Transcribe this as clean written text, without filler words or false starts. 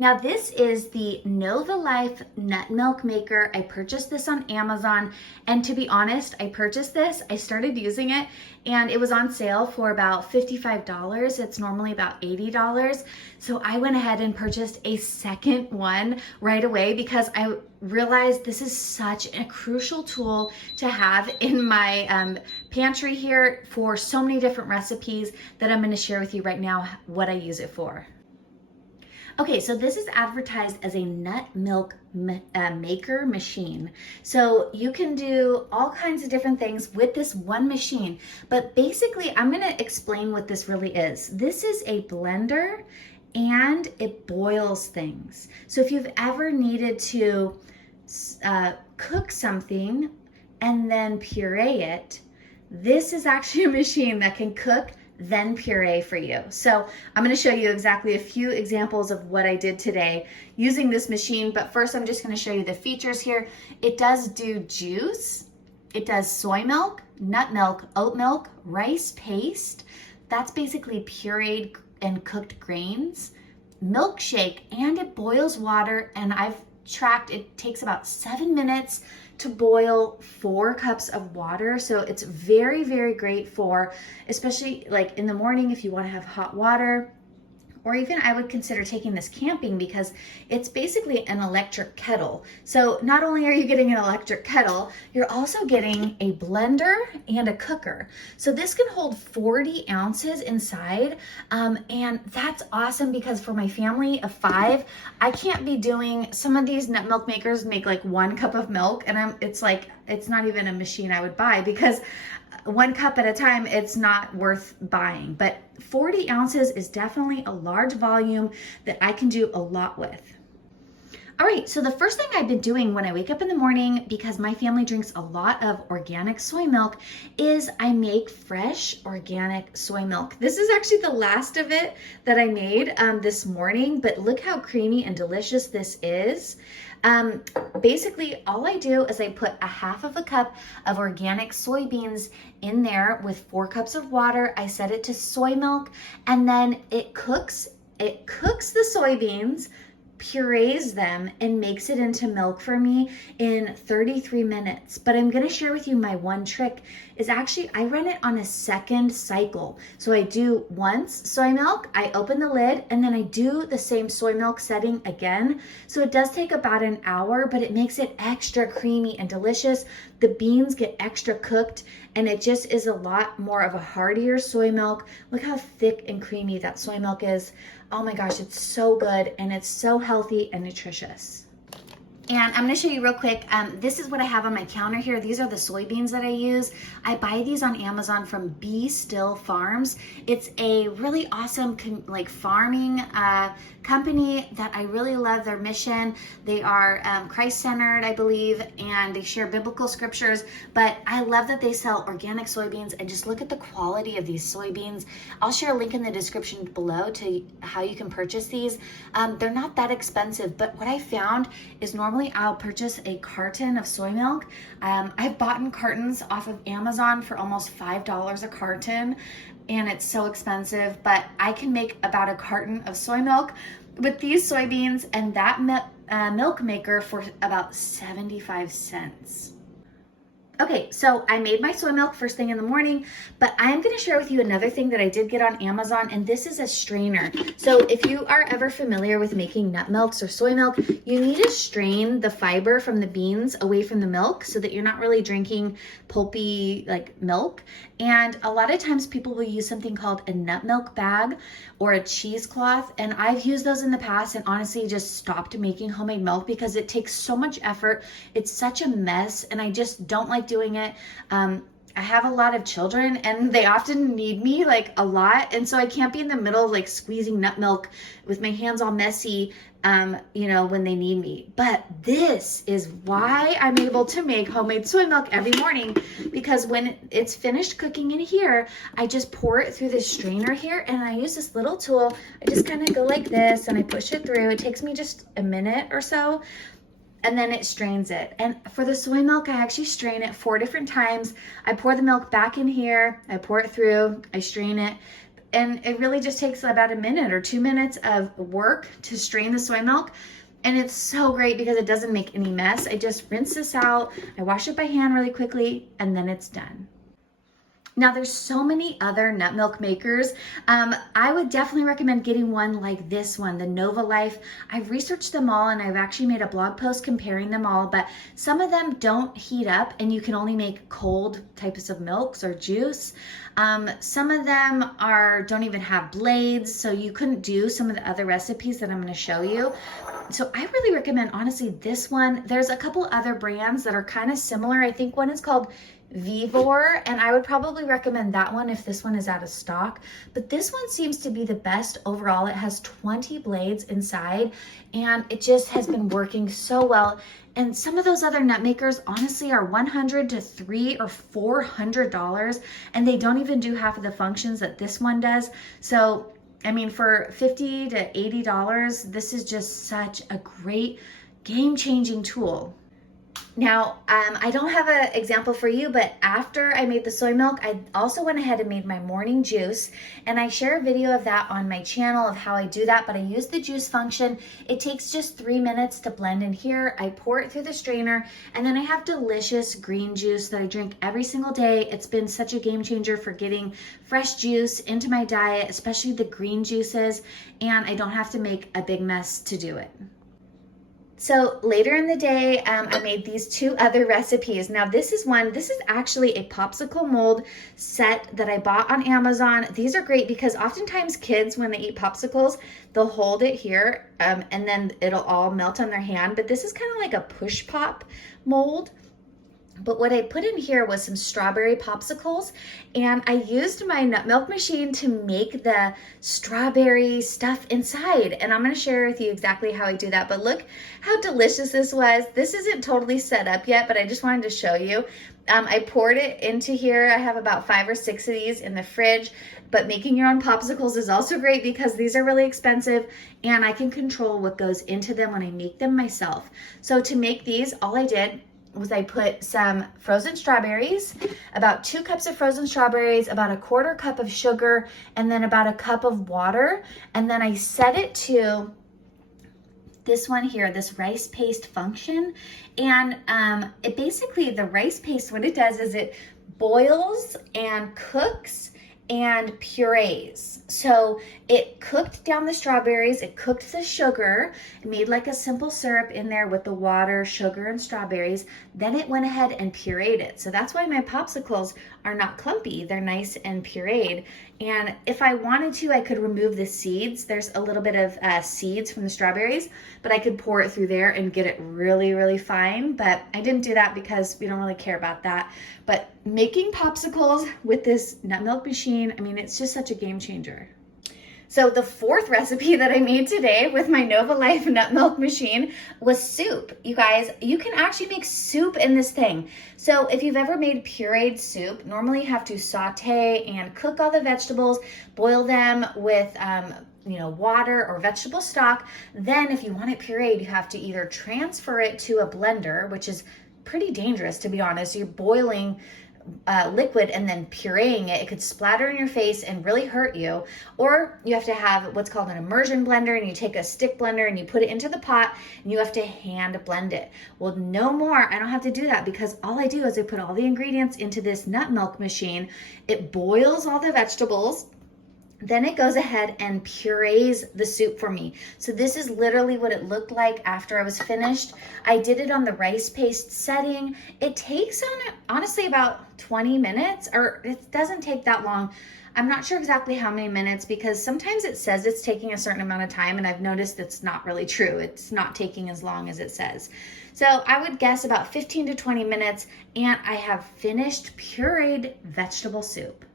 Now this is the Novalife nut milk maker. I purchased this on Amazon, and to be honest, I purchased this, I started using it, and it was on sale for about $55. It's normally about $80. So I went ahead and purchased a second one right away because I realized this is such a crucial tool to have in my pantry here for so many different recipes that I'm going to share with you right now what I use it for. Okay, so this is advertised as a nut milk maker machine. So you can do all kinds of different things with this one machine, but basically I'm gonna explain what this really is. This is a blender and it boils things. So if you've ever needed to cook something and then puree it, this is actually a machine that can cook then puree for you. So I'm going to show you exactly a few examples of what I did today using this machine, but first I'm just going to show you the features here. It does do juice, it does soy milk, nut milk, oat milk, rice paste, that's basically pureed and cooked grains, milkshake, and it boils water, and I've tracked it takes about 7 minutes to boil 4 cups of water. So it's very, very great for, especially like in the morning if you want to have hot water, or even I would consider taking this camping because it's basically an electric kettle. So not only are you getting an electric kettle, you're also getting a blender and a cooker. So this can hold 40 ounces inside. And that's awesome because for my family of 5, I can't be doing, some of these nut milk makers make like 1 cup of milk, and it's not even a machine I would buy because 1 cup at a time, it's not worth buying. But 40 ounces is definitely a large volume that I can do a lot with. All right, so the first thing I've been doing when I wake up in the morning, because my family drinks a lot of organic soy milk, is I make fresh organic soy milk. This is actually the last of it that I made this morning, but look how creamy and delicious this is. Basically all I do is I put 1/2 cup of organic soybeans in there with 4 cups of water. I set it to soy milk, and then it cooks the soybeans, purees them, and makes it into milk for me in 33 minutes. But I'm going to share with you my one trick is actually I run it on a second cycle. So I do once soy milk, I open the lid, and then I do the same soy milk setting again. So it does take about an hour, but it makes it extra creamy and delicious. The beans get extra cooked, and it just is a lot more of a heartier soy milk. Look how thick and creamy that soy milk is. Oh my gosh, it's so good, and it's so healthy and nutritious. And I'm gonna show you real quick, this is what I have on my counter here. These are the soybeans that I use. I buy these on Amazon from Be Still Farms. It's a really awesome farming company that I really love their mission. They are Christ-centered, I believe, and they share biblical scriptures, but I love that they sell organic soybeans, and just look at the quality of these soybeans. I'll share a link in the description below to how you can purchase these. They're not that expensive, but what I found is normally I'll purchase a carton of soy milk. I've bought cartons off of Amazon for almost $5 a carton, and it's so expensive, but I can make about a carton of soy milk with these soybeans and that milk maker for about 75 cents. Okay, so I made my soy milk first thing in the morning, but I'm going to share with you another thing that I did get on Amazon, and this is a strainer. So if you are ever familiar with making nut milks or soy milk, you need to strain the fiber from the beans away from the milk so that you're not really drinking pulpy like milk. And a lot of times people will use something called a nut milk bag or a cheesecloth, and I've used those in the past and honestly just stopped making homemade milk because it takes so much effort. It's such a mess, and I just don't like doing it. I have a lot of children, and they often need me like a lot, and so I can't be in the middle of like squeezing nut milk with my hands all messy when they need me. But this is why I'm able to make homemade soy milk every morning, because when it's finished cooking in here, I just pour it through this strainer here, and I use this little tool. I just kind of go like this and I push it through. It takes me just a minute or so, and then it strains it. And for the soy milk, I actually strain it 4 different times. I pour the milk back in here, I pour it through, I strain it. And it really just takes about a minute or 2 minutes of work to strain the soy milk. And it's so great because it doesn't make any mess. I just rinse this out, I wash it by hand really quickly, and then it's done. Now there's so many other nut milk makers. I would definitely recommend getting one like this one, the Novalife. I've researched them all and I've actually made a blog post comparing them all, but some of them don't heat up and you can only make cold types of milks or juice. Some of them don't even have blades, so you couldn't do some of the other recipes that I'm going to show you. So I really recommend, honestly, this one. There's a couple other brands that are kind of similar. I think one is called Vivor, and I would probably recommend that one if this one is out of stock. But this one seems to be the best overall. It has 20 blades inside, and it just has been working so well. And some of those other nut makers honestly are $100 to $300 or $400, and they don't even do half of the functions that this one does. So I mean, for $50 to $80, this is just such a great game-changing tool. Now, I don't have an example for you, but after I made the soy milk, I also went ahead and made my morning juice, and I share a video of that on my channel of how I do that, but I use the juice function. It takes just 3 minutes to blend in here. I pour it through the strainer, and then I have delicious green juice that I drink every single day. It's been such a game changer for getting fresh juice into my diet, especially the green juices, and I don't have to make a big mess to do it. So later in the day, I made these two other recipes. Now this is actually a popsicle mold set that I bought on Amazon. These are great because oftentimes kids, when they eat popsicles, they'll hold it here and then it'll all melt on their hand. But this is kind of like a push pop mold. But what I put in here was some strawberry popsicles, and I used my nut milk machine to make the strawberry stuff inside. And I'm going to share with you exactly how I do that. But look how delicious this was. This isn't totally set up yet, but I just wanted to show you. I poured it into here. I have about 5 or 6 of these in the fridge, but making your own popsicles is also great because these are really expensive and I can control what goes into them when I make them myself. So to make these, all I did was I put some frozen strawberries, about 2 cups of frozen strawberries, about 1/4 cup of sugar, and then about 1 cup of water. And then I set it to this one here, this rice paste function. And it basically, the rice paste, what it does is it boils and cooks and purees. So it cooked down the strawberries, it cooked the sugar, it made like a simple syrup in there with the water, sugar, and strawberries. Then it went ahead and pureed it. So that's why my popsicles are not clumpy. They're nice and pureed. And if I wanted to, I could remove the seeds. There's a little bit of seeds from the strawberries, but I could pour it through there and get it really, really fine. But I didn't do that because we don't really care about that. But making popsicles with this nut milk machine, I mean, it's just such a game changer. So the 4th recipe that I made today with my Novalife nut milk machine was soup. You guys, you can actually make soup in this thing. So if you've ever made pureed soup, normally you have to saute and cook all the vegetables, boil them with water or vegetable stock. Then if you want it pureed, you have to either transfer it to a blender, which is pretty dangerous, to be honest. You're boiling liquid and then pureeing it. It could splatter in your face and really hurt you. Or you have to have what's called an immersion blender, and you take a stick blender and you put it into the pot and you have to hand blend it. Well, no more. I don't have to do that because all I do is I put all the ingredients into this nut milk machine. It boils all the vegetables. Then it goes ahead and purees the soup for me. So this is literally what it looked like after I was finished. I did it on the rice paste setting. It takes honestly about 20 minutes, or it doesn't take that long. I'm not sure exactly how many minutes because sometimes it says it's taking a certain amount of time, and I've noticed it's not really true. It's not taking as long as it says. So I would guess about 15 to 20 minutes, and I have finished pureed vegetable soup.